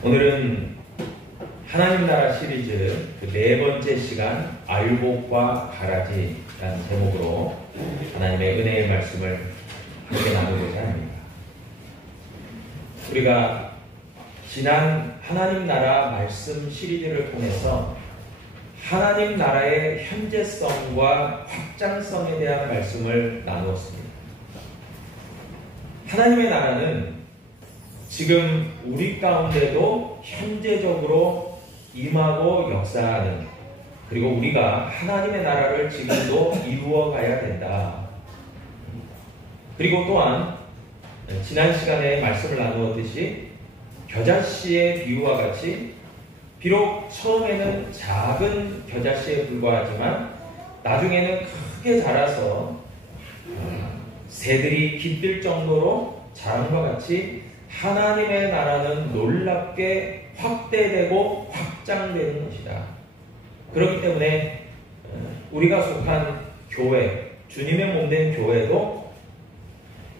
오늘은 하나님 나라 시리즈 그 네 번째 시간 알곡과 가라지라는 제목으로 하나님의 은혜의 말씀을 함께 나누고자 합니다. 우리가 지난 하나님 나라 말씀 시리즈를 통해서 하나님 나라의 현재성과 확장성에 대한 말씀을 나누었습니다. 하나님의 나라는 지금 우리 가운데도 현재적으로 임하고 역사하는, 그리고 우리가 하나님의 나라를 지금도 이루어 가야 된다. 그리고 또한 지난 시간에 말씀을 나누었듯이 겨자씨의 비유와 같이 비록 처음에는 작은 겨자씨에 불과하지만 나중에는 크게 자라서 새들이 깃들 정도로 자란과 같이 하나님의 나라는 놀랍게 확대되고 확장되는 것이다. 그렇기 때문에 우리가 속한 교회, 주님의 몸된 교회도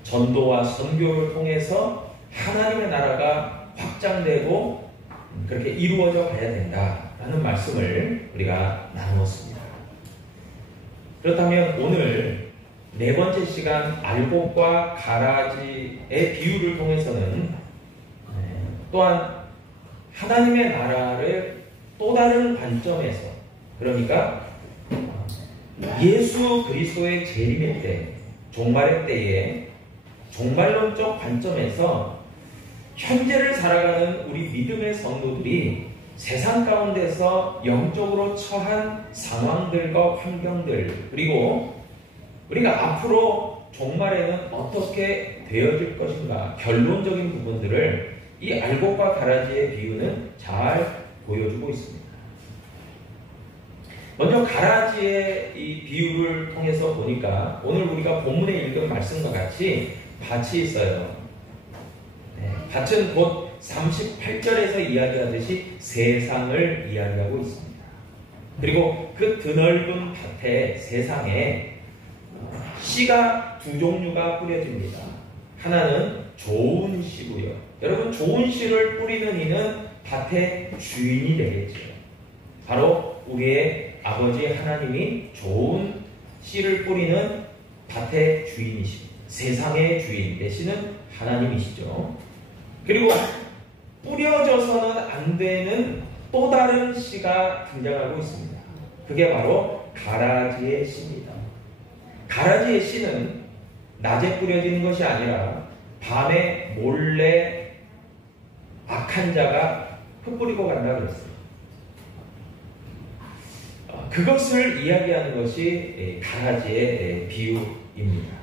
전도와 선교를 통해서 하나님의 나라가 확장되고 그렇게 이루어져 가야 된다라는 말씀을 우리가 나누었습니다. 그렇다면 오늘 네 번째 시간 알곡과 가라지의 비유를 통해서는 또한 하나님의 나라를 또 다른 관점에서, 그러니까 예수 그리스도의 재림의 때, 종말의 때에 종말론적 관점에서 현재를 살아가는 우리 믿음의 성도들이 세상 가운데서 영적으로 처한 상황들과 환경들, 그리고 우리가 앞으로 종말에는 어떻게 되어질 것인가, 결론적인 부분들을 이 알곡과 가라지의 비유는 잘 보여주고 있습니다. 먼저 가라지의 이 비유를 통해서 보니까 오늘 우리가 본문에 읽은 말씀과 같이 밭이 있어요. 밭은 곧 38절에서 이야기하듯이 세상을 이야기하고 있습니다. 그리고 그 드넓은 밭에, 세상에 씨가 두 종류가 뿌려집니다. 하나는 좋은 씨고요. 여러분, 좋은 씨를 뿌리는 이는 밭의 주인이 되겠죠. 바로 우리의 아버지 하나님이 좋은 씨를 뿌리는 밭의 주인이십니다. 세상의 주인 되시는 하나님이시죠. 그리고 뿌려져서는 안 되는 또 다른 씨가 등장하고 있습니다. 그게 바로 가라지의 씨입니다. 가라지의 씨는 낮에 뿌려지는 것이 아니라 밤에 몰래 악한 자가 흩뿌리고 간다고 했어요. 그것을 이야기하는 것이 가라지의 비유입니다.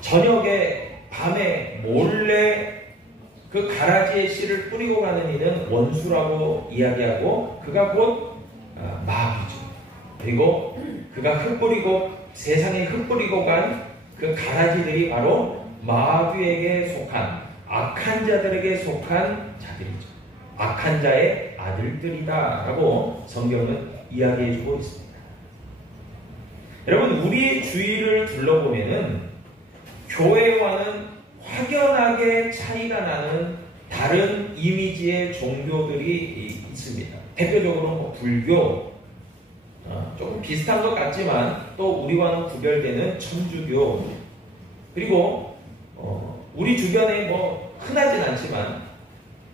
저녁에, 밤에 몰래 그 가라지의 씨를 뿌리고 가는 이는 원수라고 이야기하고, 그가 곧 마귀죠. 그리고 그가 흩뿌리고, 세상에 흩뿌리고 간 그 가라지들이 바로 마귀에게 속한, 악한 자들에게 속한 자들이죠. 악한 자의 아들들이다 라고 성경은 이야기해주고 있습니다. 여러분, 우리 주위를 둘러보면은 교회와는 확연하게 차이가 나는 다른 이미지의 종교들이 있습니다. 대표적으로 뭐 불교, 조금 비슷한 것 같지만 또 우리와는 구별되는 천주교, 그리고 우리 주변에 뭐 흔하진 않지만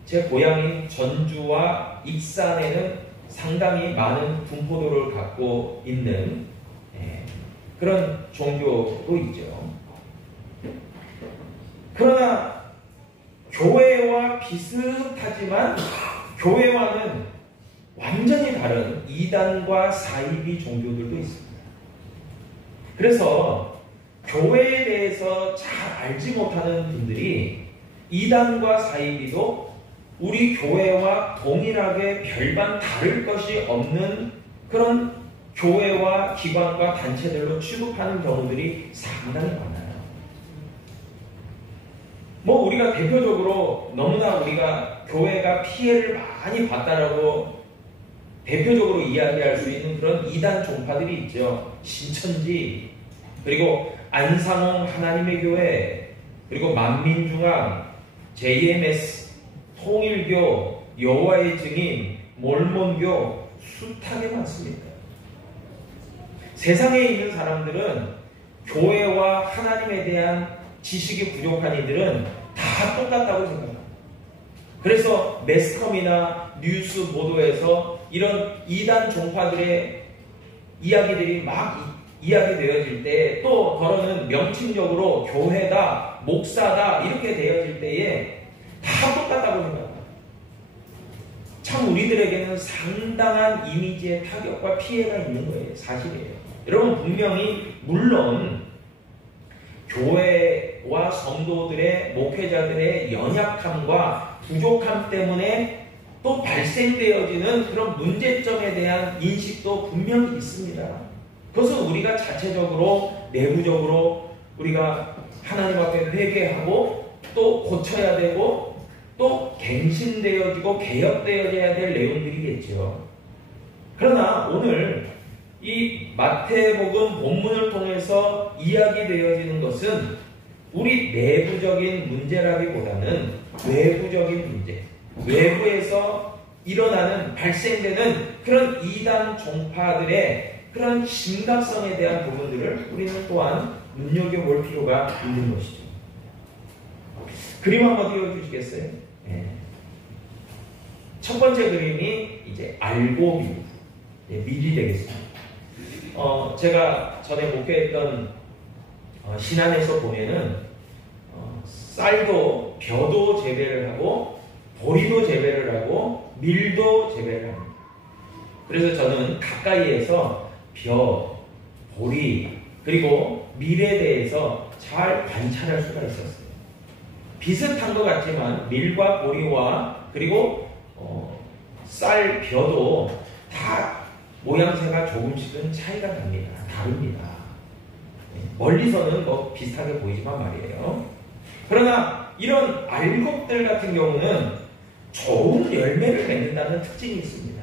제 고향인 전주와 익산에는 상당히 많은 분포도를 갖고 있는 그런 종교도 있죠. 그러나 교회와 비슷하지만 교회와는 완전히 다른 이단과 사이비 종교들도 있습니다. 그래서 교회에 대해서 잘 알지 못하는 분들이 이단과 사이비도 우리 교회와 동일하게 별반 다를 것이 없는 그런 교회와 기관과 단체들로 취급하는 경우들이 상당히 많아요. 뭐 우리가 대표적으로 너무나 우리가 교회가 피해를 많이 봤다라고 대표적으로 이야기할 수 있는 그런 이단 종파들이 있죠. 신천지, 그리고 안상홍 하나님의 교회, 그리고 만민중앙, JMS, 통일교, 여호와의 증인, 몰몬교 숱하게 많습니다. 세상에 있는 사람들은 교회와 하나님에 대한 지식이 부족한 이들은 다 똑같다고 생각합니다. 그래서 매스컴이나 뉴스 보도에서 이런 이단 종파들의 이야기들이 막 이야기되어질 때, 또 더러는 명칭적으로 교회다, 목사다 이렇게 되어질 때에 다 똑같다고 생각합니다. 참 우리들에게는 상당한 이미지의 타격과 피해가 있는 거예요. 사실이에요. 여러분, 분명히 물론 교회와 성도들의, 목회자들의 연약함과 부족함 때문에 또 발생되어지는 그런 문제점에 대한 인식도 분명히 있습니다. 그것은 우리가 자체적으로, 내부적으로 우리가 하나님 앞에 회개하고 또 고쳐야 되고 또 갱신되어지고 개혁되어져야 될 내용들이겠죠. 그러나 오늘 이 마태복음 본문을 통해서 이야기되어지는 것은 우리 내부적인 문제라기보다는 외부적인 문제, 외부에서 일어나는, 발생되는 그런 이단 종파들의 그런 심각성에 대한 부분들을 우리는 또한 눈여겨볼 필요가 있는 것이죠. 그림 한번 띄워주시겠어요? 네. 첫 번째 그림이 이제 알고 미루, 밀이 되겠습니다. 제가 전에 목회했던 신안에서 보면은 쌀도 벼도 재배를 하고 보리도 재배를 하고 밀도 재배를 합니다. 그래서 저는 가까이에서 벼, 보리, 그리고 밀에 대해서 잘 관찰할 수가 있었어요. 비슷한 것 같지만 밀과 보리와 그리고 쌀, 벼도 다 모양새가 조금씩은 차이가 납니다. 다릅니다. 멀리서는 뭐 비슷하게 보이지만 말이에요. 그러나 이런 알곡들 같은 경우는 좋은 열매를 맺는다는 특징이 있습니다.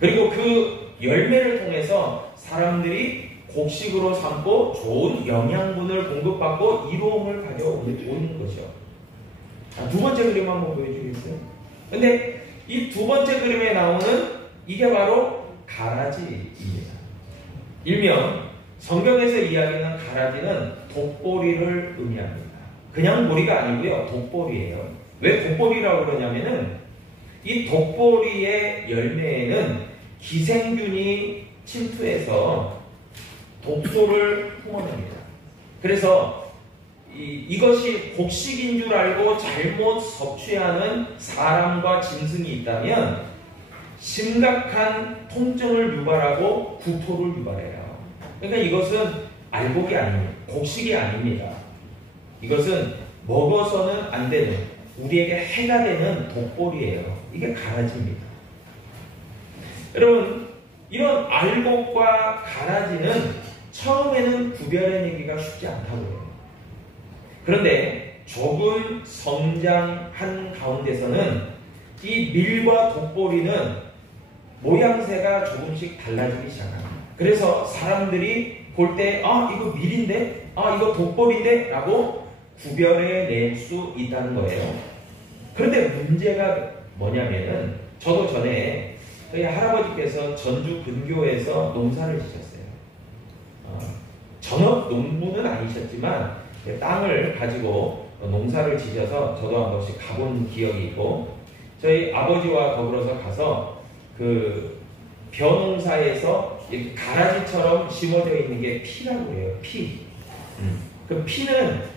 그리고 그 열매를 통해서 사람들이 곡식으로 삼고 좋은 영양분을 공급받고 이로움을 가져오는 것이죠. 두 번째 그림 한번 보여주겠어요? 근데 이 두 번째 그림에 나오는 이게 바로 가라지입니다. 일명 성경에서 이야기하는 가라지는 독보리를 의미합니다. 그냥 보리가 아니고요, 독보리예요. 왜 독보리라고 그러냐면은 이 독보리의 열매에는 기생균이 침투해서 독소를 뿜어냅니다. 그래서 이것이 곡식인 줄 알고 잘못 섭취하는 사람과 짐승이 있다면 심각한 통증을 유발하고 구토를 유발해요. 그러니까 이것은 알곡이 아닙니다. 곡식이 아닙니다. 이것은 먹어서는 안 되는, 우리에게 해가 되는 독보리예요. 이게 가라지입니다. 여러분, 이런 알곡과 가라지는 처음에는 구별해내기가 쉽지 않다고 해요. 그런데 조금 성장한 가운데서는 이 밀과 독보리는 모양새가 조금씩 달라지기 시작합니다. 그래서 사람들이 볼 때 이거 밀인데? 이거 독보리인데? 라고 구별해낼 수 있다는 거예요. 그런데 문제가 뭐냐면은, 저도 전에 저희 할아버지께서 전주 근교에서 농사를 지셨어요. 전업 농부는 아니셨지만 땅을 가지고 농사를 지셔서 저도 한 번씩 가본 기억이 있고, 저희 아버지와 더불어서 가서 그 벼농사에서 가라지처럼 심어져 있는 게 피라고 해요. 피. 그 피는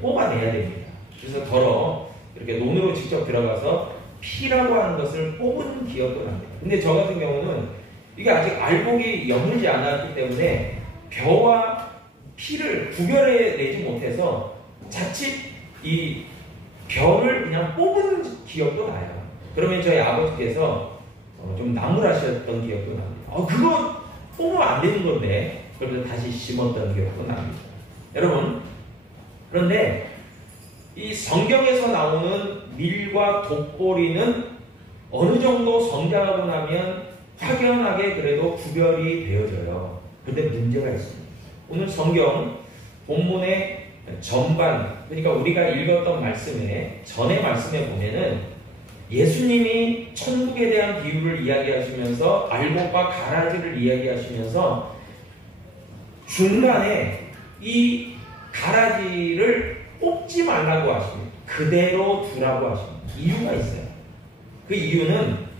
뽑아내야 됩니다. 그래서 이렇게 논으로 직접 들어가서 피라고 하는 것을 뽑은 기억도 납니다. 근데 저 같은 경우는 이게 아직 알곡이 여물지 않았기 때문에 벼와 피를 구별해내지 못해서 자칫 이 벼를 그냥 뽑은 기억도 나요. 그러면 저희 아버지께서 좀 나무라셨던 기억도 납니다. 그거 뽑으면 안 되는 건데, 그러면서 다시 심었던 기억도 납니다. 여러분, 그런데 이 성경에서 나오는 밀과 독보리는 어느 정도 성장하고 나면 확연하게 그래도 구별이 되어져요. 그런데 문제가 있습니다. 오늘 성경 본문에 전반, 그러니까 우리가 읽었던 말씀에 전의 말씀에 보면은 예수님이 천국에 대한 비유를 이야기하시면서 알곡과 가라지를 이야기하시면서 중간에 이 가라지를 뽑지 말라고 하십니다. 그대로 두라고 하십니다. 이유가 있어요. 그 이유는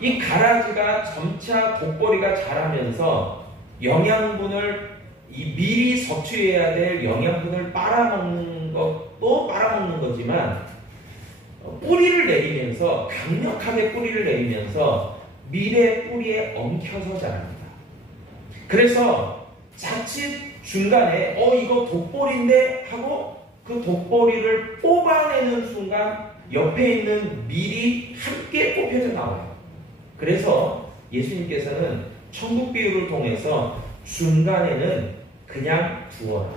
이 가라지가 점차 독보리가 자라면서 영양분을 미리 섭취해야 될 영양분을 빨아먹는 것도 빨아먹는 거지만 뿌리를 내리면서 강력하게 뿌리를 내리면서 밀의 뿌리에 엉켜서 자랍니다. 그래서 자칫 중간에 이거 독보리인데 하고 그 독보리를 뽑아내는 순간 옆에 있는 밀이 함께 뽑혀져 나와요. 그래서 예수님께서는 천국 비유를 통해서 중간에는 그냥 두어라.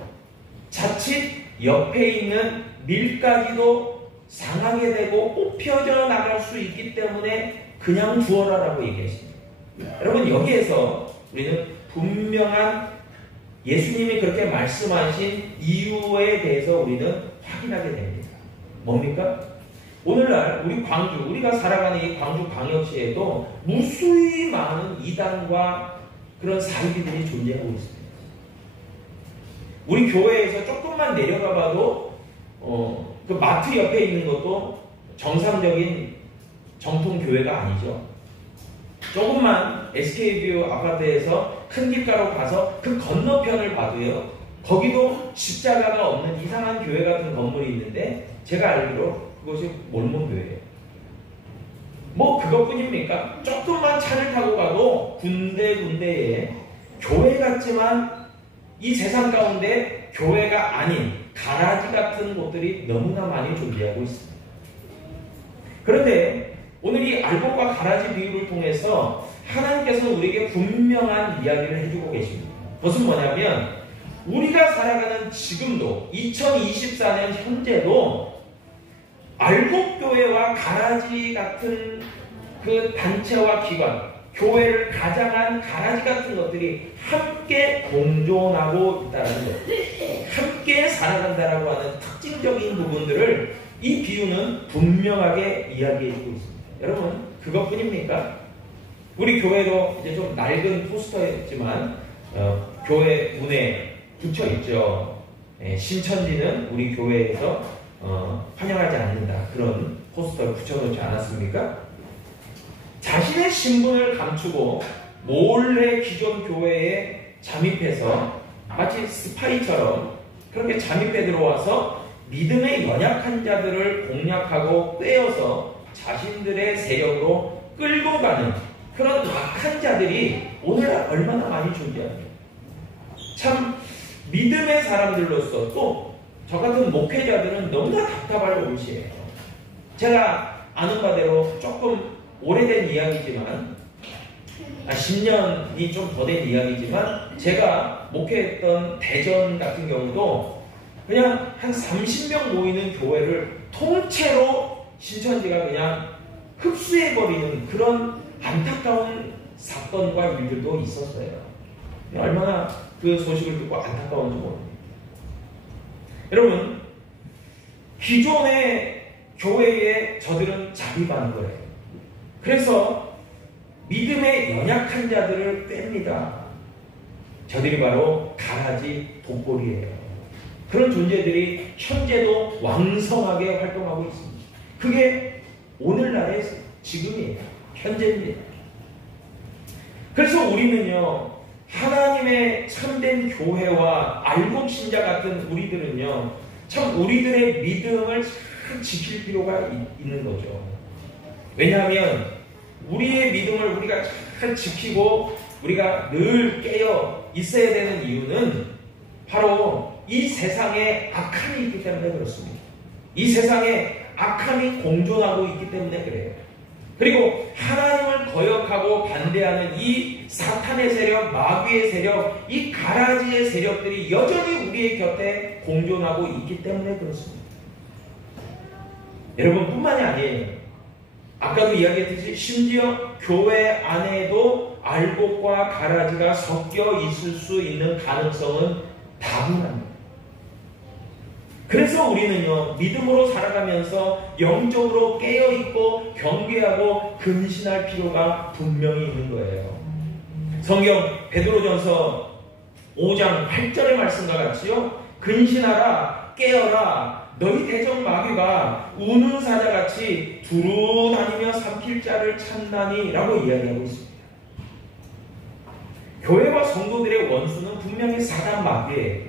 자칫 옆에 있는 밀가지도 상하게 되고 뽑혀져 나갈 수 있기 때문에 그냥 두어라라고 얘기하십니다. 여러분, 여기에서 우리는 분명한 예수님이 그렇게 말씀하신 이유에 대해서 우리는 확인하게 됩니다. 뭡니까? 오늘날 우리 광주, 우리가 살아가는 이 광주 광역시에도 무수히 많은 이단과 그런 사이비들이 존재하고 있습니다. 우리 교회에서 조금만 내려가 봐도 그 마트 옆에 있는 것도 정상적인 정통 교회가 아니죠. 조금만 SK뷰 아파트에서 큰 길가로 가서 그 건너편을 봐도요, 거기도 십자가가 없는 이상한 교회 같은 건물이 있는데 제가 알기로 그것이 몰몬교회예요. 뭐 그것뿐입니까? 조금만 차를 타고 가도 군데군데에 교회 같지만 이 세상 가운데 교회가 아닌 가라지 같은 곳들이 너무나 많이 존재하고 있습니다. 그런데 오늘 이 알곡과 가라지 비유를 통해서 하나님께서는 우리에게 분명한 이야기를 해주고 계십니다. 그것은 뭐냐면 우리가 살아가는 지금도 2024년 현재도 알곡교회와 가라지 같은 그 단체와 기관, 교회를 가장한 가라지 같은 것들이 함께 공존하고 있다는 것, 함께 살아간다라고 하는 특징적인 부분들을 이 비유는 분명하게 이야기해주고 있습니다. 여러분, 그것뿐입니까? 우리 교회도 이제 좀 낡은 포스터였지만 교회 문에 붙여 있죠. 신천지는 우리 교회에서 환영하지 않는다, 그런 포스터를 붙여놓지 않았습니까? 자신의 신분을 감추고 몰래 기존 교회에 잠입해서 마치 스파이처럼 그렇게 잠입해 들어와서 믿음의 연약한 자들을 공략하고 꿰어서 자신들의 세력으로 끌고 가는 그런 악한 자들이 오늘날 얼마나 많이 존재합니다. 참 믿음의 사람들로서 또 저 같은 목회자들은 너무나 답답할 옷이에요. 제가 아는 바대로 조금 오래된 이야기지만 10년이 좀 더 된 이야기지만 제가 목회했던 대전 같은 경우도 그냥 한 30명 모이는 교회를 통째로 신천지가 그냥 흡수해버리는 그런 안타까운 사건과 일들도 있었어요. 얼마나 그 소식을 듣고 안타까운지 모릅니다. 여러분, 기존의 교회에 저들은 잠입하는 거예요. 그래서 믿음의 연약한 자들을 뺍니다. 저들이 바로 가라지 독보리예요. 그런 존재들이 현재도 왕성하게 활동하고 있습니다. 그게 오늘날의 지금이에요. 현재입니다. 그래서 우리는요, 하나님의 참된 교회와 알곡 신자 같은 우리들은요, 참 우리들의 믿음을 잘 지킬 필요가 있는 거죠. 왜냐하면 우리의 믿음을 우리가 잘 지키고 우리가 늘 깨어 있어야 되는 이유는 바로 이 세상에 악함이 있기 때문에 그렇습니다. 이 세상에 악함이 공존하고 있기 때문에 그래요. 그리고 하나님을 거역하고 반대하는 이 사탄의 세력, 마귀의 세력, 이 가라지의 세력들이 여전히 우리의 곁에 공존하고 있기 때문에 그렇습니다. 여러분 뿐만이 아니에요. 아까도 이야기했듯이 심지어 교회 안에도 알곡과 가라지가 섞여 있을 수 있는 가능성은 다분합니다. 그래서 우리는요, 믿음으로 살아가면서 영적으로 깨어있고 경계하고 근신할 필요가 분명히 있는 거예요. 성경 베드로전서 5장 8절의 말씀과 같이요, 근신하라, 깨어라, 너희 대적 마귀가 우는 사자같이 두루 다니며 삼킬 자를 찾나니 라고 이야기하고 있습니다. 교회와 성도들의 원수는 분명히 사단 마귀예요.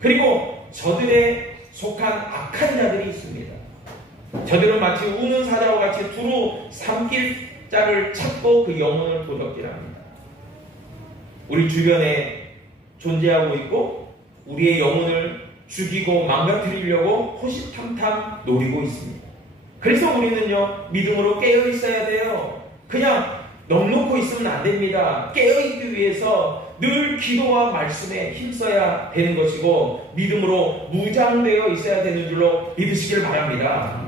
그리고 저들의 속한 악한 자들이 있습니다. 저들은 마치 우는 사자와 같이 두루 삼킬 자를 찾고 그 영혼을 도적질합니다. 우리 주변에 존재하고 있고 우리의 영혼을 죽이고 망가뜨리려고 호시탐탐 노리고 있습니다. 그래서 우리는요, 믿음으로 깨어 있어야 돼요. 그냥 넋놓고 있으면 안 됩니다. 깨어있기 위해서 늘 기도와 말씀에 힘써야 되는 것이고 믿음으로 무장되어 있어야 되는 줄로 믿으시길 바랍니다.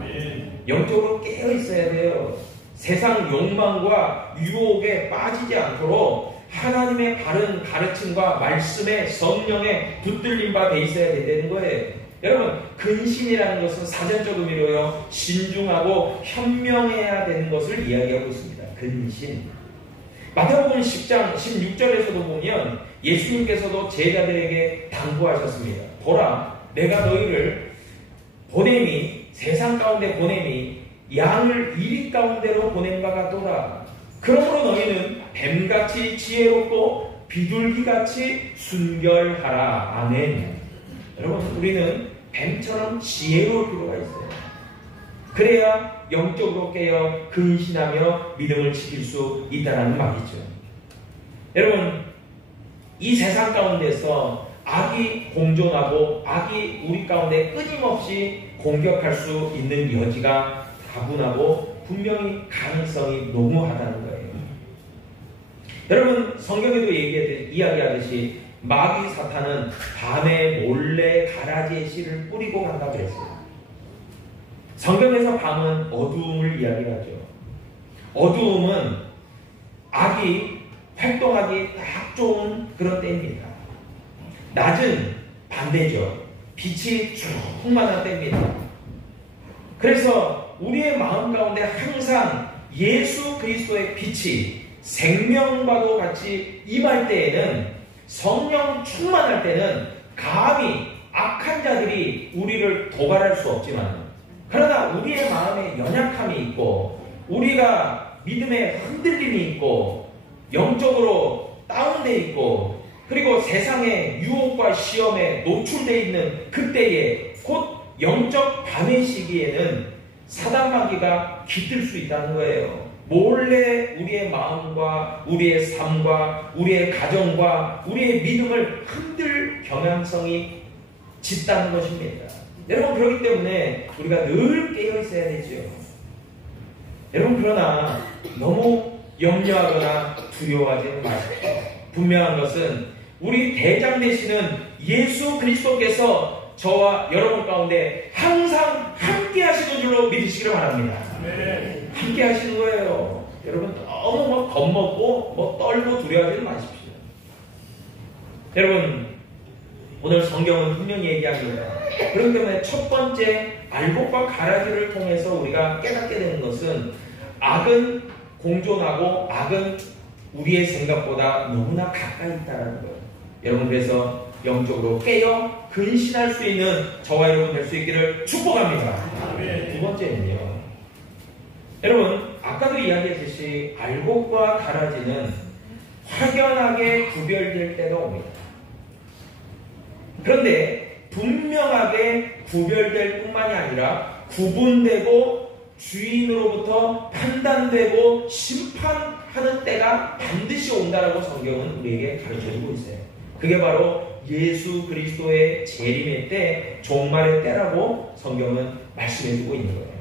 영적으로 깨어 있어야 돼요. 세상 욕망과 유혹에 빠지지 않도록 하나님의 바른 가르침과 말씀의 성령에 붙들린 바 돼 있어야 되는 거예요. 여러분, 근신이라는 것은 사전적 의미로요, 신중하고 현명해야 되는 것을 이야기하고 있습니다. 근신. 마태복음 10장 16절에서도 보면 예수님께서도 제자들에게 당부하셨습니다. 보라, 내가 너희를 보냄이, 세상 가운데 보냄이 양을 이리 가운데로 보낸 바 같도다. 그러므로 너희는 뱀같이 지혜롭고 비둘기같이 순결하라. 아멘. 여러분, 우리는 뱀처럼 지혜로울 필요가 있어요. 그래야 영적으로 깨어 근신하며 믿음을 지킬 수 있다는 말이죠. 여러분, 이 세상 가운데서 악이 공존하고 악이 우리 가운데 끊임없이 공격할 수 있는 여지가 다분하고 분명히 가능성이 너무하다는 거예요. 여러분, 성경에도 이야기하듯이 마귀 사탄은 밤에 몰래 가라지의 씨를 뿌리고 간다 그랬어요. 성경에서 밤은 어두움을 이야기하죠. 어두움은 악이 활동하기 딱 좋은 그런 때입니다. 낮은 반대죠. 빛이 충만한 때입니다. 그래서 우리의 마음 가운데 항상 예수 그리스도의 빛이 생명과도 같이 임할 때에는, 성령 충만할 때는 감히 악한 자들이 우리를 도발할 수 없지만, 그러나 우리의 마음에 연약함이 있고 우리가 믿음에 흔들림이 있고 영적으로 다운되어 있고 그리고 세상의 유혹과 시험에 노출되어 있는 그때에, 곧 영적 밤의 시기에는 사단 마귀가 깃들 수 있다는 거예요. 몰래 우리의 마음과 우리의 삶과 우리의 가정과 우리의 믿음을 흔들 경향성이 짙다는 것입니다. 여러분, 그렇기 때문에 우리가 늘 깨어 있어야 되죠. 여러분, 그러나 너무 염려하거나 두려워하지 마십시오. 분명한 것은 우리 대장 되시는 예수 그리스도께서 저와 여러분 가운데 항상 함께 하시는 줄로 믿으시기를 바랍니다. 네. 함께 하시는 거예요. 여러분, 너무 겁먹고 떨고 두려워하지 마십시오. 여러분, 오늘 성경은 분명히 얘기합니다. 그렇기 때문에 첫 번째 알곡과 가라지를 통해서 우리가 깨닫게 되는 것은 악은 공존하고 악은 우리의 생각보다 너무나 가까이 있다는 거예요. 여러분, 그래서 영적으로 깨어 근신할 수 있는 저와 여러분 될 수 있기를 축복합니다. 두 번째는요, 여러분, 아까도 이야기했듯이 알곡과 가라지는 확연하게 구별될 때가 옵니다. 그런데 분명하게 구별될 뿐만이 아니라 구분되고 주인으로부터 판단되고 심판하는 때가 반드시 온다라고 성경은 우리에게 가르쳐주고 있어요. 그게 바로 예수 그리스도의 재림의 때, 종말의 때라고 성경은 말씀해주고 있는 거예요.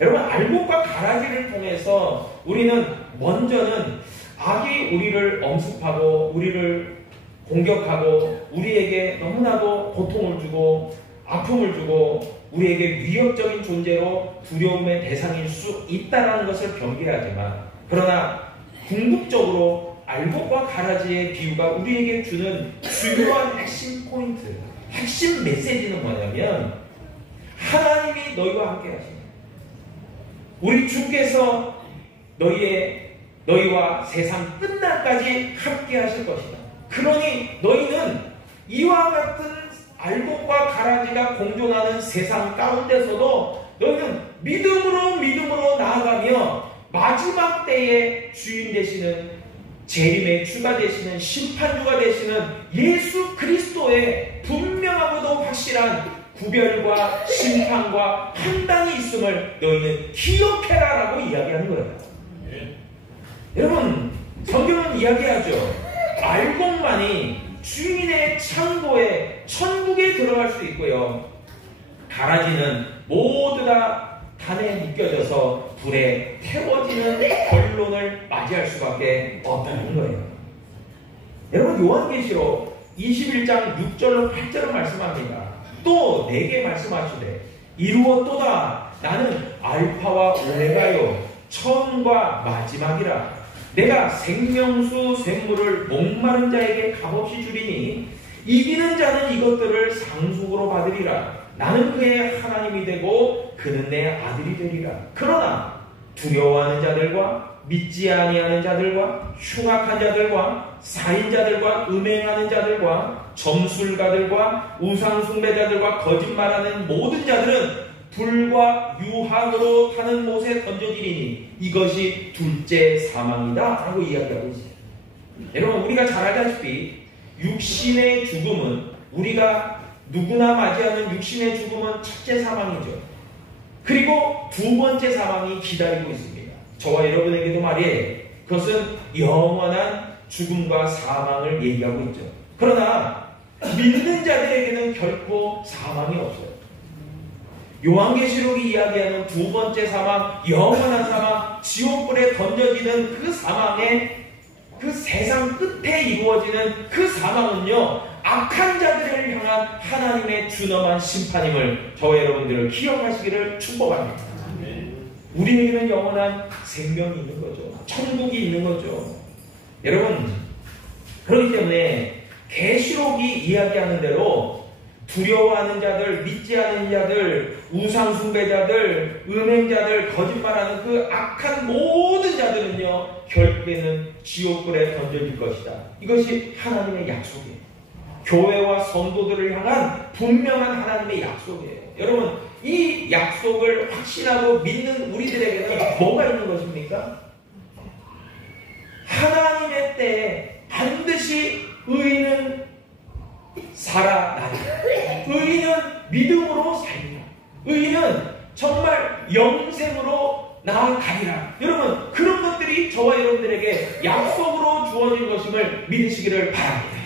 여러분, 알곡과 가라지를 통해서 우리는 먼저는 악이 우리를 엄습하고 우리를 공격하고 우리에게 너무나도 고통을 주고 아픔을 주고 우리에게 위협적인 존재로 두려움의 대상일 수 있다는 것을 경계하지만, 그러나 궁극적으로 알곡과 가라지의 비유가 우리에게 주는 중요한 핵심 포인트, 핵심 메시지는 뭐냐면 하나님이 너희와 함께 하십니다. 우리 주께서 너희와 세상 끝날까지 함께 하실 것이다. 그러니 너희는 이와 같은 알곡과 가라지가 공존하는 세상 가운데서도 너희는 믿음으로 나아가며 마지막 때에 주인 되시는 재림의 주가 되시는 심판주가 되시는 예수 그리스도의 분명하고도 확실한 구별과 심판과 판단이 있음을 너희는 기억해라 라고 이야기하는 거예요. 여러분, 성경은 이야기하죠. 알곡만이 주인의 창고에 천국에 들어갈 수 있고요, 가라지는 모두 다 단에 묶여져서 불에 태워지는 결론을 맞이할 수밖에 없다는 거예요. 여러분, 요한계시록 21장 6절로 8절을 말씀합니다. 또 내게 말씀하시되 이루었도다. 나는 알파와 오메가요 처음과 마지막이라. 내가 생명수 샘물을 목마른 자에게 값없이 주리니 이기는 자는 이것들을 상속으로 받으리라. 나는 그의 하나님이 되고 그는 내 아들이 되리라. 그러나 두려워하는 자들과 믿지 아니하는 자들과 흉악한 자들과 살인자들과 음행하는 자들과 점술가들과 우상숭배자들과 거짓말하는 모든 자들은 불과 유황으로 타는 못에 던져지리니 이것이 둘째 사망이다 라고 이야기하고 있어요. 여러분, 우리가 잘 알다시피 육신의 죽음은, 우리가 누구나 맞이하는 육신의 죽음은 첫째 사망이죠. 그리고 두 번째 사망이 기다리고 있습니다. 저와 여러분에게도 말이에요. 그것은 영원한 죽음과 사망을 얘기하고 있죠. 그러나 믿는 자들에게는 결코 사망이 없어요. 요한계시록이 이야기하는 두 번째 사망, 영원한 사망, 지옥불에 던져지는 그 사망의 그 세상 끝에 이루어지는 그 사망은요, 악한 자들을 향한 하나님의 준엄한 심판임을 저와 여러분들을 기억하시기를 축복합니다. 우리에게는 영원한 생명이 있는 거죠. 천국이 있는 거죠. 여러분, 그렇기 때문에 계시록이 이야기하는 대로 두려워하는 자들, 믿지 않는 자들, 우상숭배자들, 음행자들, 거짓말하는 그 악한 모든 자들은요, 결국에는 지옥불에 던져질 것이다. 이것이 하나님의 약속이에요. 교회와 성도들을 향한 분명한 하나님의 약속이에요. 여러분, 이 약속을 확신하고 믿는 우리들에게는 뭐가 있는 것입니까? 하나님의 때에 반드시 의인은 살아나리라. 의인은 믿음으로 살리라. 의인은 정말 영생으로 나아가리라. 여러분, 그런 것들이 저와 여러분들에게 약속으로 주어진 것임을 믿으시기를 바랍니다.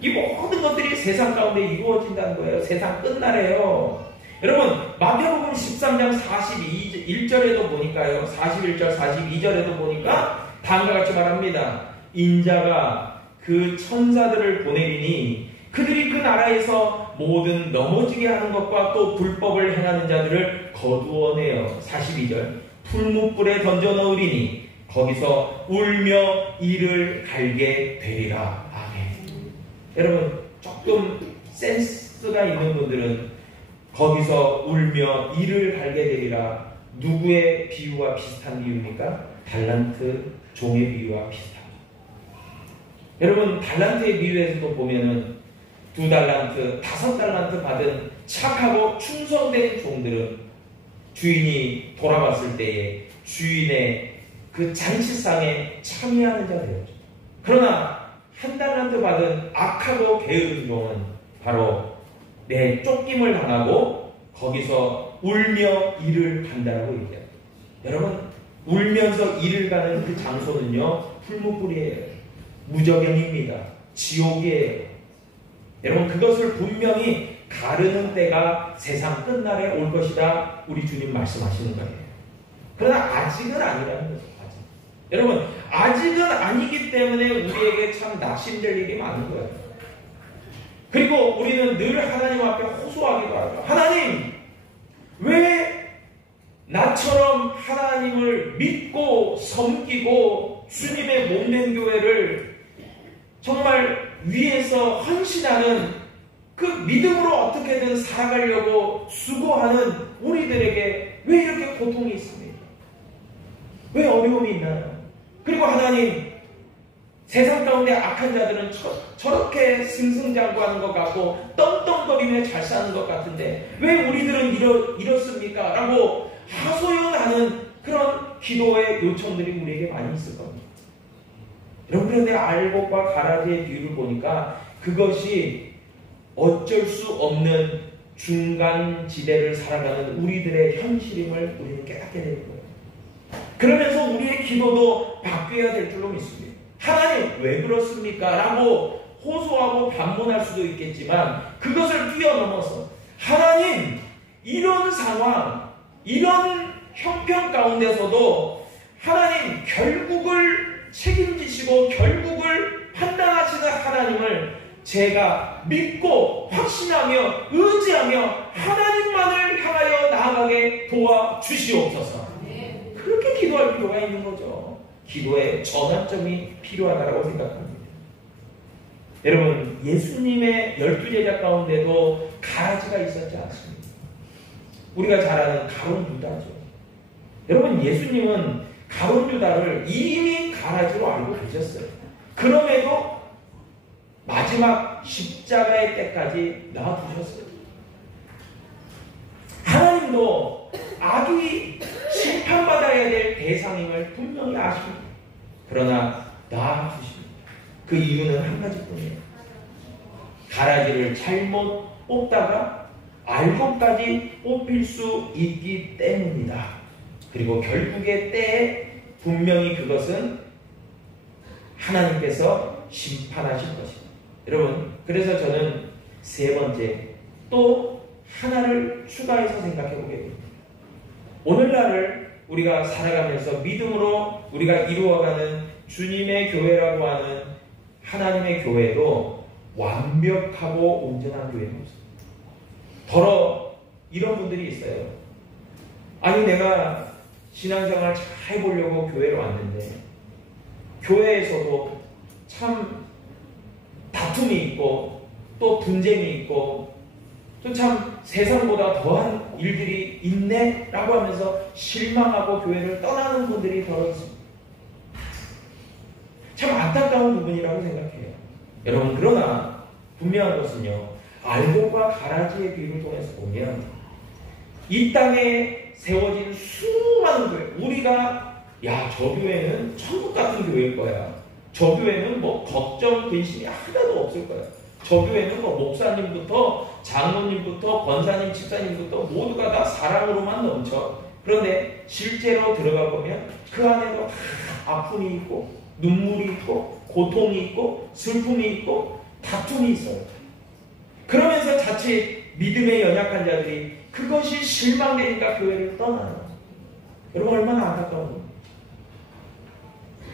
이 모든 것들이 세상 가운데 이루어진다는 거예요. 세상 끝날에요. 여러분, 마태복음 13장 41절에도 보니까요, 41절, 42절에도 보니까 다음과 같이 말합니다. 인자가 그 천사들을 보내리니 그들이 그 나라에서 모든 넘어지게 하는 것과 또 불법을 행하는 자들을 거두어내어 42절 풀무불에 던져 넣으리니 거기서 울며 이를 갈게 되리라. 아멘. 여러분, 조금 센스가 있는 분들은 거기서 울며 이를 갈게 되리라. 누구의 비유와 비슷한 비유입니까? 달란트 종의 비유와 비슷합니다. 여러분, 달란트의 비유에서도 보면은 2달란트, 5달란트 받은 착하고 충성된 종들은 주인이 돌아왔을 때에 주인의 그 잔치상에 참여하는 자들이었죠. 그러나 1달란트 받은 악하고 게으른 종은 바로 내 쫓김을 당하고 거기서 울며 이를 간다라고 얘기합니다. 여러분, 울면서 이를 가는 그 장소는요, 풀무불이에요. 무저갱입니다. 지옥이에요. 여러분, 그것을 분명히 가르는 때가 세상 끝날에 올 것이다. 우리 주님 말씀하시는 거예요. 그러나 아직은 아니라는 거죠. 아직. 여러분, 아직은 아니기 때문에 우리에게 참 낙심될 일이 많은 거예요. 그리고 우리는 늘 하나님 앞에 호소하기도 하죠. 하나님, 왜 나처럼 하나님을 믿고 섬기고 주님의 몸된 교회를 정말 위에서 헌신하는 그 믿음으로 어떻게든 살아가려고 수고하는 우리들에게 왜 이렇게 고통이 있습니까? 왜 어려움이 있나요? 그리고 하나님, 세상 가운데 악한 자들은 저렇게 승승장구하는 것 같고 떵떵거리며 잘 사는 것 같은데 왜 우리들은 이렇습니까? 라고 하소연하는 그런 기도의 요청들이 우리에게 많이 있을 겁니다. 여러분, 그런데 알곡과 가라지의 비유를 보니까 그것이 어쩔 수 없는 중간 지대를 살아가는 우리들의 현실임을 우리는 깨닫게 되는 거예요. 그러면서 우리의 기도도 바뀌어야 될 줄로 믿습니다. 하나님 왜 그렇습니까? 라고 호소하고 반문할 수도 있겠지만 그것을 뛰어넘어서 하나님, 이런 상황, 이런 형편 가운데서도 하나님 결국을 책임지시고 결국을 판단하시는 하나님을 제가 믿고 확신하며 의지하며 하나님만을 향하여 나아가게 도와주시옵소서. 그렇게 기도할 필요가 있는 거죠. 기도의 전환점이 필요하다고 생각합니다. 여러분, 예수님의 12제자 가운데도 가라지가 있었지 않습니까? 우리가 잘 아는 가룟 유다죠. 여러분, 예수님은 가룟 유다를 이미 가라지로 알고 계셨어요. 그럼에도 마지막 십자가의 때까지 놔두셨어요. 하나님도 악이 심판받아야 될 대상임을 분명히 아십니다. 그러나 놔두십니다. 그 이유는 한 가지뿐이에요. 가라지를 잘못 뽑다가 알곡까지 뽑힐 수 있기 때문이다. 그리고 결국의 때에 분명히 그것은 하나님께서 심판하실 것입니다. 여러분, 그래서 저는 세 번째 또 하나를 추가해서 생각해 보게 됩니다. 오늘날을 우리가 살아가면서 믿음으로 우리가 이루어가는 주님의 교회라고 하는 하나님의 교회도 완벽하고 온전한 교회는 없습니다. 더러 이런 분들이 있어요. 아니, 내가 신앙생활 잘 해보려고 교회로 왔는데 교회에서도 참 다툼이 있고 또 분쟁이 있고 또 참 세상보다 더한 일들이 있네 라고 하면서 실망하고 교회를 떠나는 분들이 더러 있습니다. 참 안타까운 부분이라고 생각해요. 여러분, 그러나 분명한 것은요, 알곡과 가라지의 비유를 통해서 보면 이 땅에 세워진 수많은 교회, 우리가 저 교회는 천국 같은 교회일 거야, 저 교회는 뭐 걱정 근심이 하나도 없을 거야, 저 교회는 뭐 목사님부터 장로님부터 권사님 집사님부터 모두가 다 사랑으로만 넘쳐. 그런데 실제로 들어가 보면 그 안에도 아픔이 있고 눈물이 있고 고통이 있고 슬픔이 있고 다툼이 있어요. 그러면서 자칫 믿음의 연약한 자들이 그것이 실망되니까 교회를 떠나요. 여러분, 얼마나 안타까워요.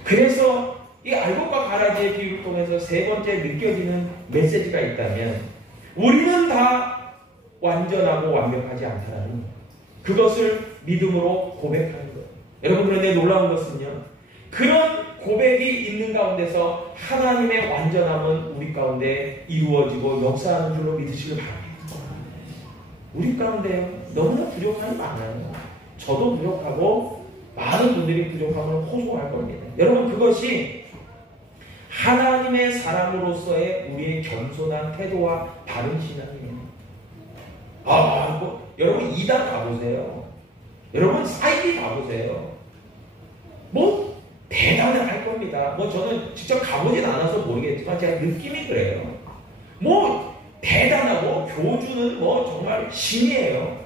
그래서 이 알곡과 가라지의 비유를 통해서 세 번째 느껴지는 메시지가 있다면 우리는 다 완전하고 완벽하지 않다는 거예요. 그것을 믿음으로 고백하는 거예요. 여러분, 그런데 놀라운 것은요, 그런 고백이 있는 가운데서 하나님의 완전함은 우리 가운데 이루어지고 역사하는 줄로 믿으시길 바랍니다. 우리 가운데 너무나 부족함이 많아요. 저도 부족하고 많은 분들이 부족함을 호소할 겁니다. 여러분, 그것이 하나님의 사람으로서의 우리의 겸손한 태도와 바른 신앙이에요. 여러분, 이단 가보세요. 여러분, 사이비 가보세요. 뭐 대단히 할 겁니다. 뭐 저는 직접 가보진 않아서 모르겠지만 제가 느낌이 그래요. 뭐 대단하고 교주는 뭐 정말 신이에요.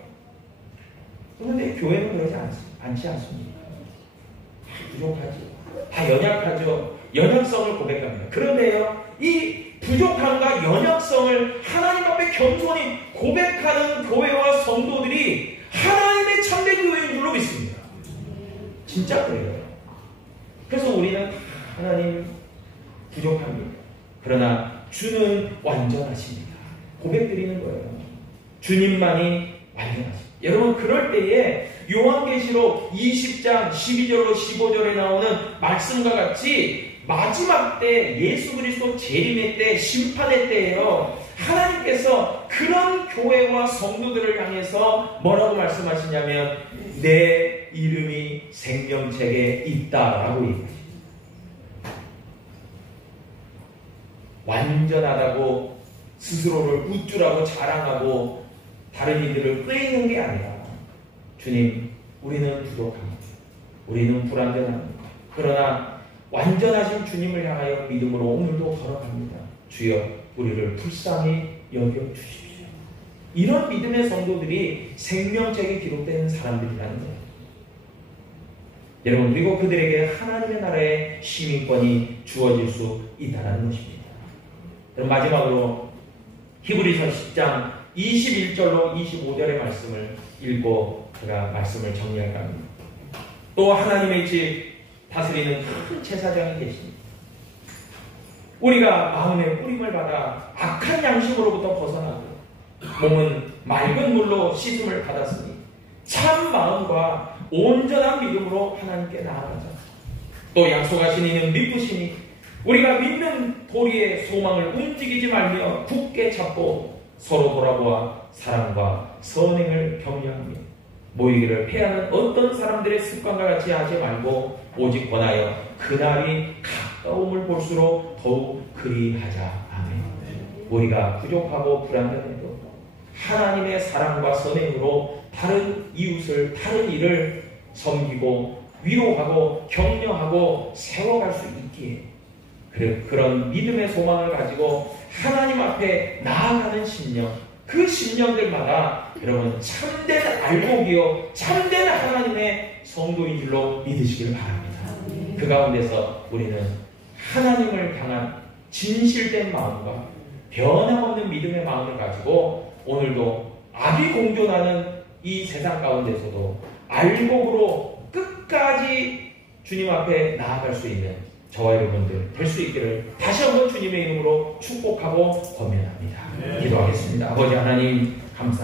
그런데 교회는 그러지 않지 않습니까? 부족하지. 다 연약하죠. 연약성을 고백합니다. 그런데요, 이 부족함과 연약성을 하나님 앞에 겸손히 고백하는 교회와 성도들이 하나님의 참된 교회인 줄로 믿습니다. 진짜 그래요. 그래서 우리는 하나님 부족합니다. 그러나 주는 완전하십니다. 고백드리는 거예요. 주님만이 완전하십니다. 여러분, 그럴 때에 요한계시록 20장 12절로 15절에 나오는 말씀과 같이 마지막 때 예수 그리스도 재림의 때 심판의 때에요, 하나님께서 그런 교회와 성도들을 향해서 뭐라고 말씀하시냐면 내 이름이 생명책에 있다라고 얘기하십니다. 완전하다고 스스로를 우쭐하고 자랑하고 다른 이들을 꾀이는 게 아니라 주님, 우리는 부족합니다. 우리는 불완전합니다. 그러나 완전하신 주님을 향하여 믿음으로 오늘도 걸어갑니다. 주여, 우리를 불쌍히 여겨주십시오. 이런 믿음의 성도들이 생명책에 기록된 사람들이라는 거예요. 여러분, 그리고 그들에게 하나님의 나라의 시민권이 주어질 수 있다는 것입니다. 그럼 마지막으로 히브리서 10장 21절로 25절의 말씀을 읽고 제가 말씀을 정리할까 합니다. 또 하나님의 집 다스리는 큰 제사장이 계십니다. 우리가 마음의 뿌림을 받아 악한 양심으로부터 벗어나고 몸은 맑은 물로 씻음을 받았으니 참 마음과 온전한 믿음으로 하나님께 나아가자. 또 약속하신 이는 믿으시니 우리가 믿는 도리의 소망을 움직이지 말며 굳게 잡고 서로 돌아보아 사랑과 선행을 격려하며 모이기를 패하는 어떤 사람들의 습관과 같이 하지 말고 오직 권하여 그날이 가까움을 볼수록 더욱 그리하자. 아멘. 우리가 부족하고 불완전해도 하나님의 사랑과 선행으로 다른 이웃을, 다른 이를 섬기고 위로하고 격려하고 세워갈 수 있기에 그런 믿음의 소망을 가지고 하나님 앞에 나아가는 심령, 그 심령들마다 여러분 참된 알곡이요 참된 하나님의 성도인 줄로 믿으시길 바랍니다. 그 가운데서 우리는 하나님을 향한 진실된 마음과 변함없는 믿음의 마음을 가지고 오늘도 악이 공존하는 이 세상 가운데서도 알곡으로 끝까지 주님 앞에 나아갈 수 있는 저와 여러분들 될 수 있기를 다시 한번 주님의 이름으로 축복하고 권면합니다. 기도하겠습니다. 아버지 하나님 감사합니다.